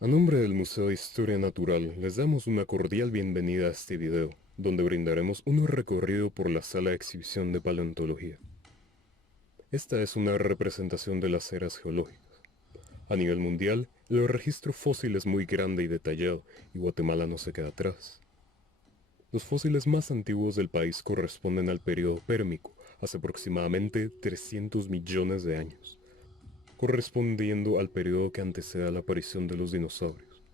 A nombre del Museo de Historia Natural, les damos una cordial bienvenida a este video, donde brindaremos un recorrido por la sala de exhibición de paleontología. Esta es una representación de las eras geológicas. A nivel mundial, el registro fósil es muy grande y detallado, y Guatemala no se queda atrás. Los fósiles más antiguos del país corresponden al periodo Pérmico, hace aproximadamente 300 millones de años, correspondiendo al periodo que antecede a la aparición de los dinosaurios.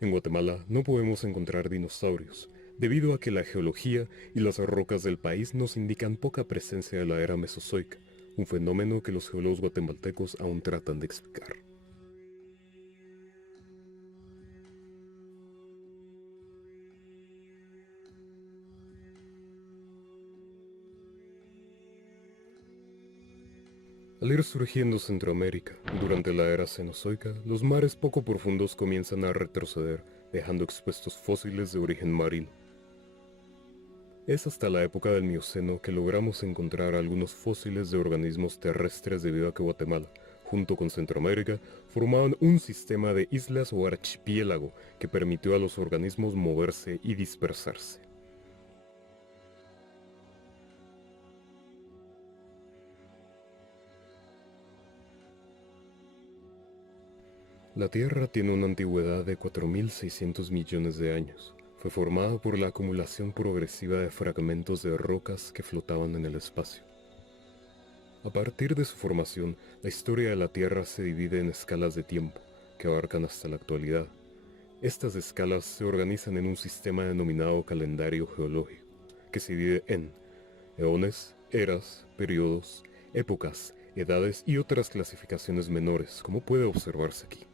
En Guatemala no podemos encontrar dinosaurios, debido a que la geología y las rocas del país nos indican poca presencia de la era mesozoica, un fenómeno que los geólogos guatemaltecos aún tratan de explicar. Al ir surgiendo Centroamérica, durante la era Cenozoica, los mares poco profundos comienzan a retroceder, dejando expuestos fósiles de origen marino. Es hasta la época del Mioceno que logramos encontrar algunos fósiles de organismos terrestres debido a que Guatemala, junto con Centroamérica, formaban un sistema de islas o archipiélago que permitió a los organismos moverse y dispersarse. La Tierra tiene una antigüedad de 4.600 millones de años. Fue formada por la acumulación progresiva de fragmentos de rocas que flotaban en el espacio. A partir de su formación, la historia de la Tierra se divide en escalas de tiempo, que abarcan hasta la actualidad. Estas escalas se organizan en un sistema denominado calendario geológico, que se divide en eones, eras, periodos, épocas, edades y otras clasificaciones menores, como puede observarse aquí.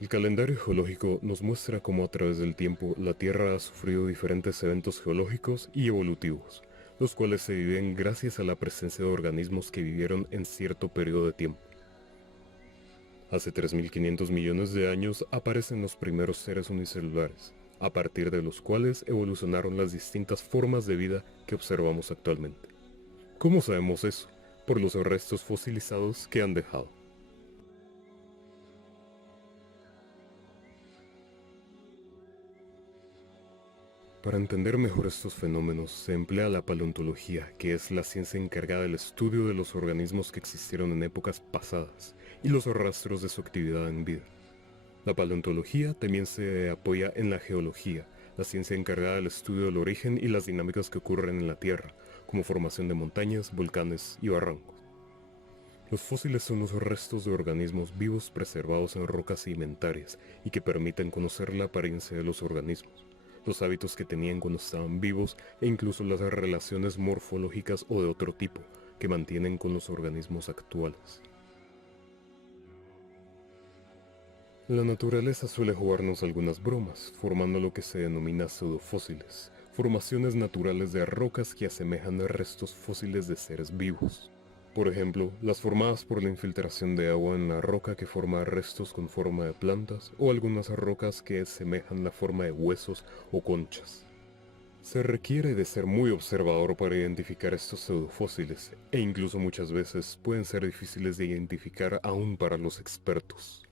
El calendario geológico nos muestra cómo a través del tiempo la Tierra ha sufrido diferentes eventos geológicos y evolutivos, los cuales se viven gracias a la presencia de organismos que vivieron en cierto periodo de tiempo. Hace 3.500 millones de años aparecen los primeros seres unicelulares, a partir de los cuales evolucionaron las distintas formas de vida que observamos actualmente. ¿Cómo sabemos eso? Por los restos fosilizados que han dejado. Para entender mejor estos fenómenos se emplea la paleontología, que es la ciencia encargada del estudio de los organismos que existieron en épocas pasadas y los rastros de su actividad en vida. La paleontología también se apoya en la geología, la ciencia encargada del estudio del origen y las dinámicas que ocurren en la Tierra, como formación de montañas, volcanes y barrancos. Los fósiles son los restos de organismos vivos preservados en rocas sedimentarias y que permiten conocer la apariencia de los organismos, los hábitos que tenían cuando estaban vivos e incluso las relaciones morfológicas o de otro tipo que mantienen con los organismos actuales. La naturaleza suele jugarnos algunas bromas, formando lo que se denomina pseudofósiles, formaciones naturales de rocas que asemejan a restos fósiles de seres vivos. Por ejemplo, las formadas por la infiltración de agua en la roca que forma restos con forma de plantas o algunas rocas que asemejan la forma de huesos o conchas. Se requiere de ser muy observador para identificar estos pseudofósiles e incluso muchas veces pueden ser difíciles de identificar aún para los expertos.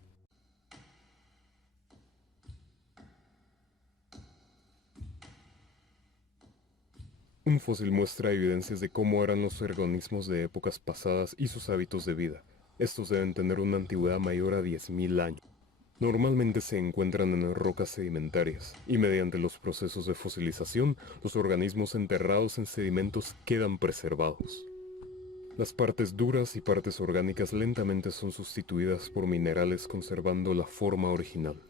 Un fósil muestra evidencias de cómo eran los organismos de épocas pasadas y sus hábitos de vida. Estos deben tener una antigüedad mayor a 10.000 años. Normalmente se encuentran en rocas sedimentarias, y mediante los procesos de fosilización, los organismos enterrados en sedimentos quedan preservados. Las partes duras y partes orgánicas lentamente son sustituidas por minerales conservando la forma original.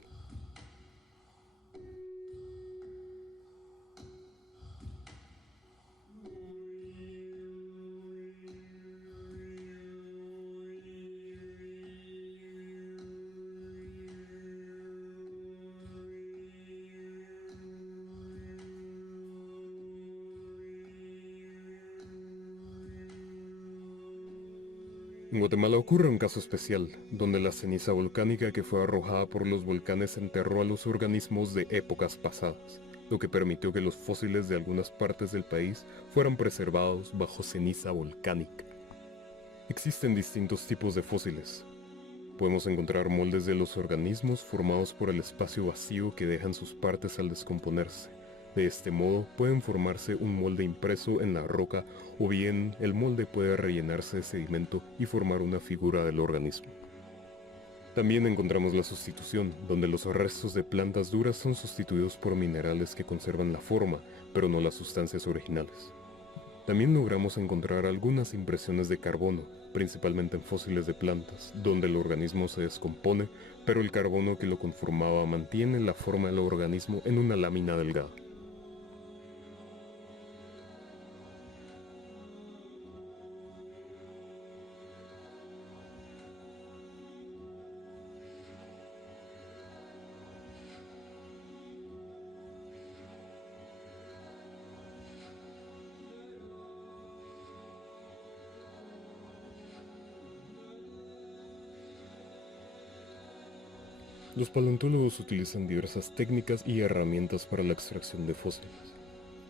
En Guatemala ocurre un caso especial, donde la ceniza volcánica que fue arrojada por los volcanes enterró a los organismos de épocas pasadas, lo que permitió que los fósiles de algunas partes del país fueran preservados bajo ceniza volcánica. Existen distintos tipos de fósiles. Podemos encontrar moldes de los organismos formados por el espacio vacío que dejan sus partes al descomponerse. De este modo pueden formarse un molde impreso en la roca o bien el molde puede rellenarse de sedimento y formar una figura del organismo. También encontramos la sustitución, donde los restos de plantas duras son sustituidos por minerales que conservan la forma, pero no las sustancias originales. También logramos encontrar algunas impresiones de carbono, principalmente en fósiles de plantas, donde el organismo se descompone, pero el carbono que lo conformaba mantiene la forma del organismo en una lámina delgada. Los paleontólogos utilizan diversas técnicas y herramientas para la extracción de fósiles.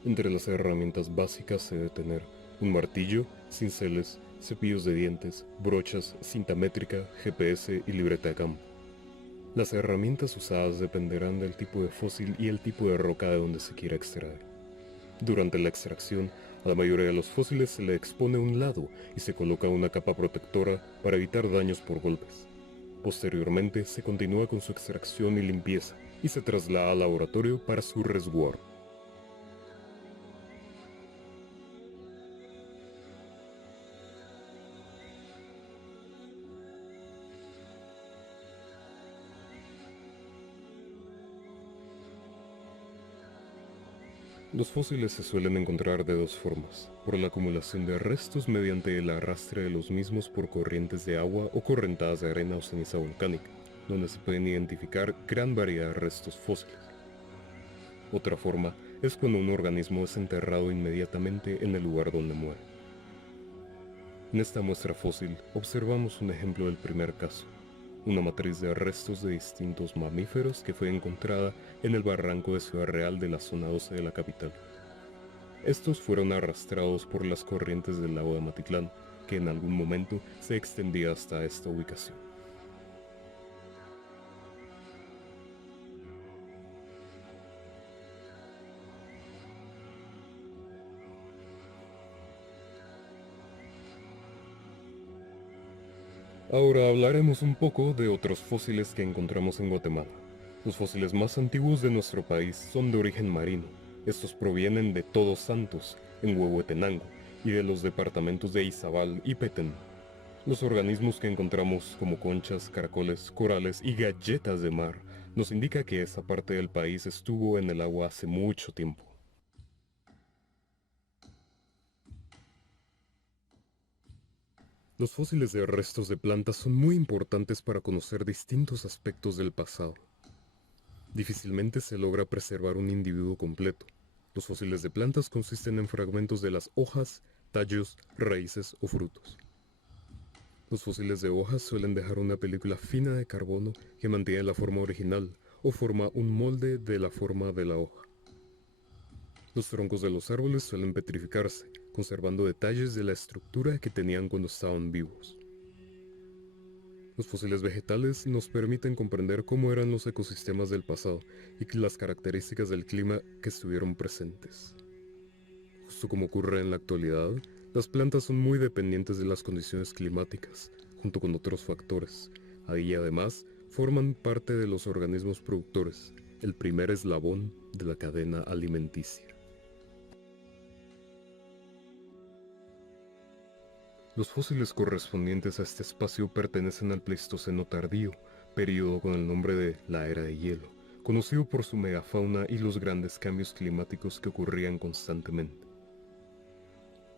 Entre las herramientas básicas se debe tener un martillo, cinceles, cepillos de dientes, brochas, cinta métrica, GPS y libreta de campo. Las herramientas usadas dependerán del tipo de fósil y el tipo de roca de donde se quiera extraer. Durante la extracción, a la mayoría de los fósiles se le expone un lado y se coloca una capa protectora para evitar daños por golpes. Posteriormente se continúa con su extracción y limpieza y se traslada al laboratorio para su resguardo. Los fósiles se suelen encontrar de dos formas, por la acumulación de restos mediante el arrastre de los mismos por corrientes de agua o correntadas de arena o ceniza volcánica, donde se pueden identificar gran variedad de restos fósiles. Otra forma es cuando un organismo es enterrado inmediatamente en el lugar donde muere. En esta muestra fósil observamos un ejemplo del primer caso, una matriz de restos de distintos mamíferos que fue encontrada en el barranco de Ciudad Real de la zona 12 de la capital. Estos fueron arrastrados por las corrientes del lago de Amatitlán, que en algún momento se extendía hasta esta ubicación. Ahora hablaremos un poco de otros fósiles que encontramos en Guatemala. Los fósiles más antiguos de nuestro país son de origen marino. Estos provienen de Todos Santos, en Huehuetenango, y de los departamentos de Izabal y Petén. Los organismos que encontramos como conchas, caracoles, corales y galletas de mar nos indica que esa parte del país estuvo en el agua hace mucho tiempo. Los fósiles de restos de plantas son muy importantes para conocer distintos aspectos del pasado. Difícilmente se logra preservar un individuo completo. Los fósiles de plantas consisten en fragmentos de las hojas, tallos, raíces o frutos. Los fósiles de hojas suelen dejar una película fina de carbono que mantiene la forma original o forma un molde de la forma de la hoja. Los troncos de los árboles suelen petrificarse, conservando detalles de la estructura que tenían cuando estaban vivos. Los fósiles vegetales nos permiten comprender cómo eran los ecosistemas del pasado y las características del clima que estuvieron presentes. Justo como ocurre en la actualidad, las plantas son muy dependientes de las condiciones climáticas, junto con otros factores. Ahí además forman parte de los organismos productores, el primer eslabón de la cadena alimenticia. Los fósiles correspondientes a este espacio pertenecen al Pleistoceno tardío, período con el nombre de la Era de Hielo, conocido por su megafauna y los grandes cambios climáticos que ocurrían constantemente.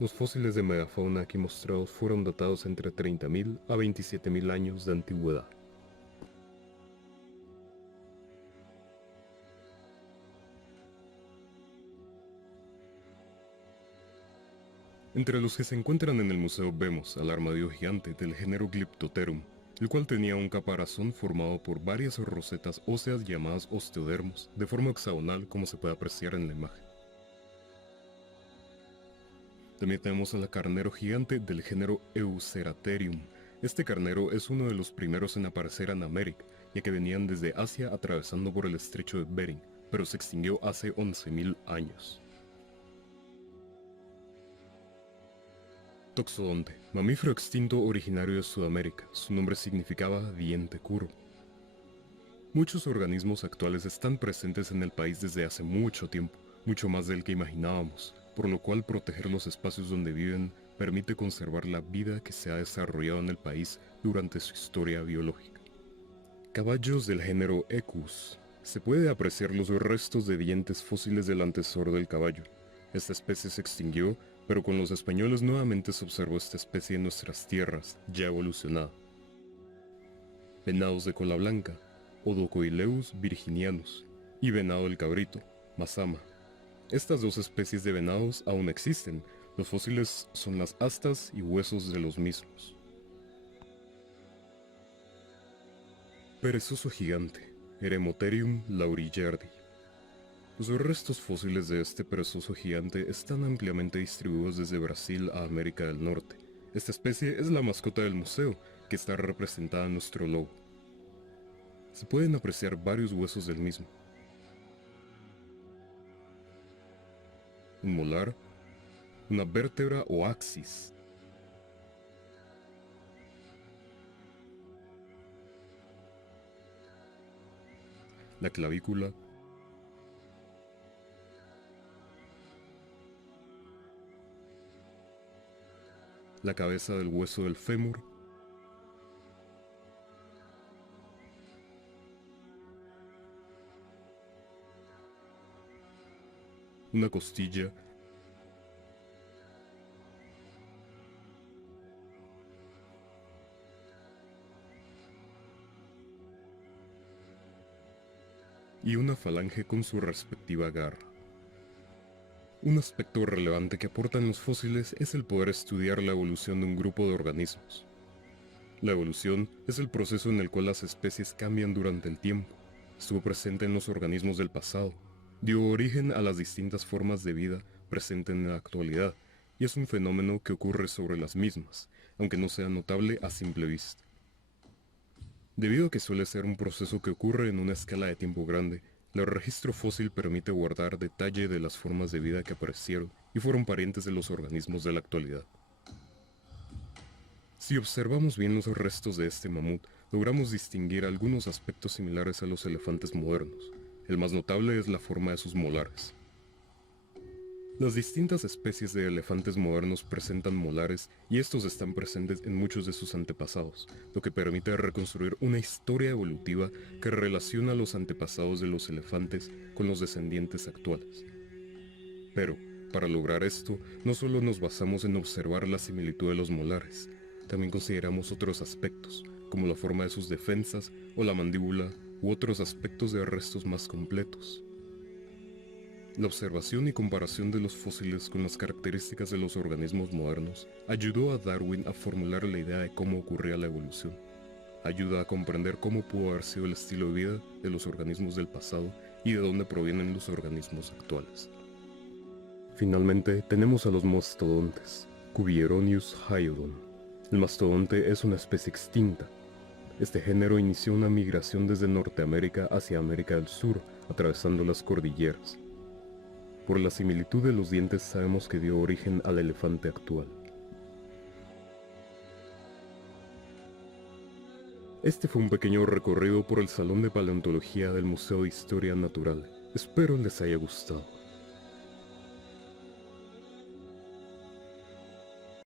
Los fósiles de megafauna aquí mostrados fueron datados entre 30.000 a 27.000 años de antigüedad. Entre los que se encuentran en el museo vemos al armadillo gigante del género Glyptoterum, el cual tenía un caparazón formado por varias rosetas óseas llamadas osteodermos, de forma hexagonal como se puede apreciar en la imagen. También tenemos al carnero gigante del género Euceratherium. Este carnero es uno de los primeros en aparecer en América, ya que venían desde Asia atravesando por el estrecho de Bering, pero se extinguió hace 11.000 años. Toxodonte, mamífero extinto originario de Sudamérica, su nombre significaba diente curvo. Muchos organismos actuales están presentes en el país desde hace mucho tiempo, mucho más del que imaginábamos, por lo cual proteger los espacios donde viven permite conservar la vida que se ha desarrollado en el país durante su historia biológica. Caballos del género Equus. Se puede apreciar los restos de dientes fósiles del antecesor del caballo. Esta especie se extinguió, pero con los españoles nuevamente se observó esta especie en nuestras tierras, ya evolucionada. Venados de cola blanca, Odocoileus virginianus, y venado del cabrito, Mazama. Estas dos especies de venados aún existen, los fósiles son las astas y huesos de los mismos. Perezoso gigante, Eremotherium laurillardi. Los restos fósiles de este perezoso gigante están ampliamente distribuidos desde Brasil a América del Norte. Esta especie es la mascota del museo, que está representada en nuestro logo. Se pueden apreciar varios huesos del mismo. Un molar, una vértebra o axis, la clavícula, la cabeza del hueso del fémur, una costilla, y una falange con su respectiva garra. Un aspecto relevante que aportan los fósiles es el poder estudiar la evolución de un grupo de organismos. La evolución es el proceso en el cual las especies cambian durante el tiempo. Estuvo presente en los organismos del pasado, dio origen a las distintas formas de vida presentes en la actualidad, y es un fenómeno que ocurre sobre las mismas, aunque no sea notable a simple vista. Debido a que suele ser un proceso que ocurre en una escala de tiempo grande, el registro fósil permite guardar detalle de las formas de vida que aparecieron y fueron parientes de los organismos de la actualidad. Si observamos bien los restos de este mamut, logramos distinguir algunos aspectos similares a los elefantes modernos. El más notable es la forma de sus molares. Las distintas especies de elefantes modernos presentan molares y estos están presentes en muchos de sus antepasados, lo que permite reconstruir una historia evolutiva que relaciona a los antepasados de los elefantes con los descendientes actuales. Pero, para lograr esto, no solo nos basamos en observar la similitud de los molares, también consideramos otros aspectos, como la forma de sus defensas o la mandíbula u otros aspectos de restos más completos. La observación y comparación de los fósiles con las características de los organismos modernos ayudó a Darwin a formular la idea de cómo ocurría la evolución. Ayuda a comprender cómo pudo haber sido el estilo de vida de los organismos del pasado y de dónde provienen los organismos actuales. Finalmente, tenemos a los mastodontes, Cubieronius hyodon. El mastodonte es una especie extinta. Este género inició una migración desde Norteamérica hacia América del Sur, atravesando las cordilleras. Por la similitud de los dientes sabemos que dio origen al elefante actual. Este fue un pequeño recorrido por el Salón de Paleontología del Museo de Historia Natural. Espero les haya gustado.